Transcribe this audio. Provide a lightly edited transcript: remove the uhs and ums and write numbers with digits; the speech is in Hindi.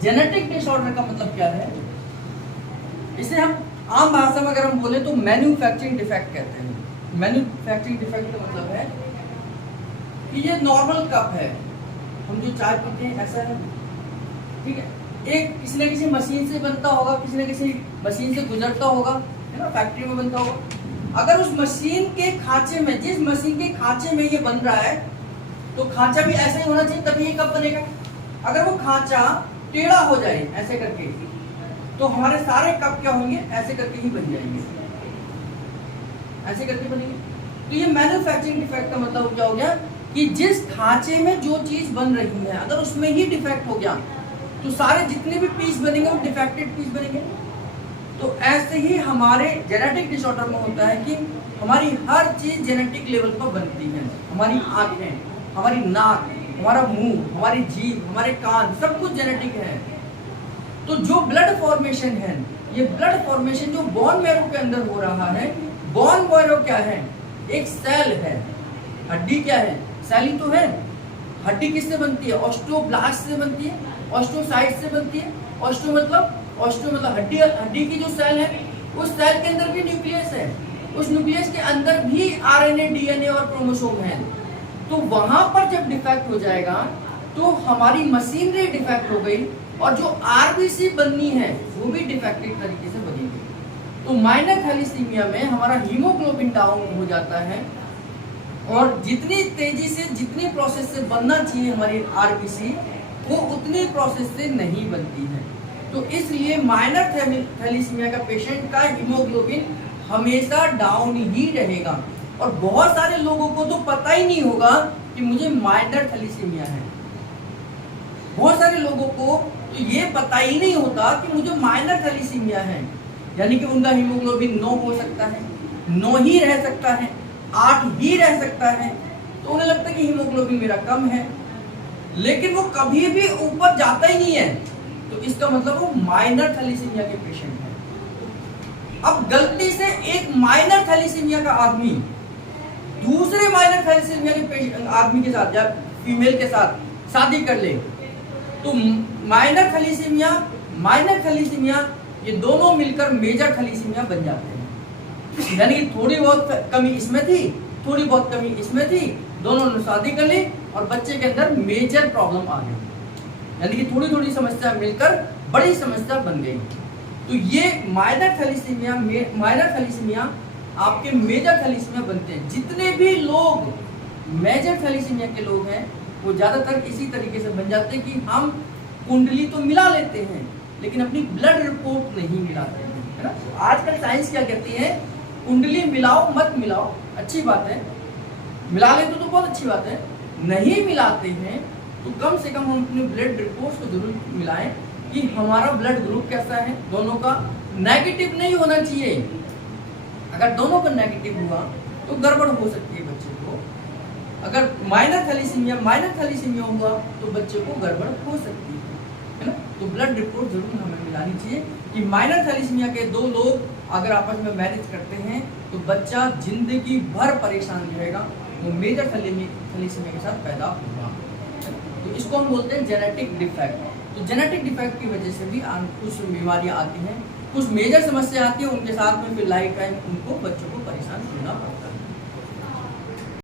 जेनेटिक डिसऑर्डर का मतलब क्या है? इसे हम आम भाषा में अगर हम बोले तो मैन्युफैक्चरिंग डिफेक्ट कहते हैं। मैन्युफैक्चरिंग डिफेक्ट का मतलब है कि ये नॉर्मल कप है, हम जो चाय पीते हैं ऐसा है, ठीक है, एक किसी न किसी मशीन से बनता होगा, किसी न किसी मशीन से गुजरता होगा, है ना, फैक्ट्री में बनता होगा। अगर उस मशीन के खांचे में, जिस मशीन के खांचे में ये बन रहा है, तो खांचा भी ऐसा ही होना चाहिए तभी ये कप बनेगा। अगर वो खांचा टेढ़ा हो जाए ऐसे करके, तो हमारे सारे कप क्या होंगे, ऐसे करके ही बन जाएंगे, ऐसे करके बनेंगे। तो ये मैन्युफैक्चरिंग डिफेक्ट का मतलब क्या हो गया कि जिस खांचे में जो चीज बन रही है अगर उसमें ही डिफेक्ट हो गया तो सारे जितने भी पीस बनेंगे वो डिफेक्टेड पीस बनेंगे। तो ऐसे ही हमारे जेनेटिक डिसऑर्डर में होता है कि हमारी हर चीज जेनेटिक लेवल पर बनती है। हमारी आंखें, हमारी नाक, हमारा मुंह, हमारी जीभ, हमारे कान, सब कुछ जेनेटिक है। तो जो ब्लड फॉर्मेशन है, ये ब्लड फॉर्मेशन जो बोन मैरो के अंदर हो रहा है, बोन मैरो क्या है, एक सेल है। हड्डी क्या है, सेल ही तो है। हड्डी किससे बनती है, ऑस्टियोब्लास्ट से बनती है, ऑस्टियोसाइट से बनती है। ऑस्टियो मतलब हड्डी, हड्डी की जो सेल है उस सेल के अंदर भी न्यूक्लियस है, उस न्यूक्लियस के अंदर भी आरएनए, डीएनए और क्रोमोसोम है। तो वहां पर जब डिफेक्ट हो जाएगा तो हमारी मशीनरी डिफेक्ट हो गई और जो आरबीसी बननी है वो भी डिफेक्टिव तरीके से बनेगी। तो माइनर थैलेसीमिया में हमारा हीमोग्लोबिन डाउन हो जाता है और जितनी तेजी से, जितनी प्रोसेस से बनना चाहिए हमारी आरबीसी, वो उतनी प्रोसेस से नहीं बनती है। तो इसलिए माइनर थैलेसीमिया का पेशेंट का हीमोग्लोबिन हमेशा डाउन ही रहेगा। और बहुत सारे लोगों को तो पता ही नहीं होगा कि मुझे माइनर थैलेसीमिया है। बहुत सारे लोगों को तो ये पता ही नहीं होता कि मुझे माइनर थैलेसीमिया है, यानी कि उनका हीमोग्लोबिन 9 हो सकता है, 9 ही रह सकता है, 8 ही रह सकता है। तो उन्हें लगता है कि हीमोग्लोबिन मेरा कम है, लेकिन वो कभी भी ऊपर जाता ही नहीं है। तो इसका मतलब वो माइनर थैलेसीमिया के पेशेंट है। अब गलती से एक माइनर थैलेसीमिया का आदमी दूसरे माइनर थैलेसीमिया के आदमी के साथ या फीमेल के साथ शादी कर ले, तो माइनर थैलेसीमिया ये दोनों मिलकर मेजर थैलेसीमिया बन जाते हैं। यानी कि थोड़ी बहुत कमी इसमें थी, थोड़ी बहुत कमी इसमें थी, दोनों ने शादी कर ली और बच्चे के अंदर मेजर प्रॉब्लम आ गई, यानी कि थोड़ी थोड़ी समस्या मिलकर बड़ी समस्या बन गई। तो ये माइनर थैलेसीमिया आपके मेजर थैलेसीमिया बनते हैं। जितने भी लोग मेजर थैलेसीमिया के लोग हैं वो ज्यादातर इसी तरीके से बन जाते हैं कि हम कुंडली तो मिला लेते हैं लेकिन अपनी ब्लड रिपोर्ट नहीं मिलाते हैं, है ना। आजकल साइंस क्या कहती है, कुंडली मिलाओ मत मिलाओ, अच्छी बात है, मिला लेते तो बहुत अच्छी बात है, नहीं मिलाते हैं तो कम से कम हम अपनी ब्लड रिपोर्ट को जरूर मिलाएं कि हमारा ब्लड ग्रुप कैसा है, दोनों का नेगेटिव नहीं होना चाहिए। अगर दोनों का नेगेटिव हुआ तो गड़बड़ हो सकती है बच्चे को। अगर माइनर थैलेसीमिया हुआ तो बच्चे को गड़बड़ हो सकती है ना। तो ब्लड रिपोर्ट जरूर हमें मिलानी चाहिए कि माइनर थैलेसीमिया के 2 लोग अगर आपस में मैरिज करते हैं तो बच्चा जिंदगी भर परेशान रहेगा, वो मेजर थैलेसीमिया के साथ पैदा होगा। तो इसको हम बोलते हैं जेनेटिक डिफेक्ट। तो जेनेटिक डिफेक्ट की वजह से भी कुछ बीमारियां आती हैं, कुछ मेजर समस्या आती है, उनके साथ में फिर लाइफ टाइम उनको बच्चों को परेशान करना पड़ता है।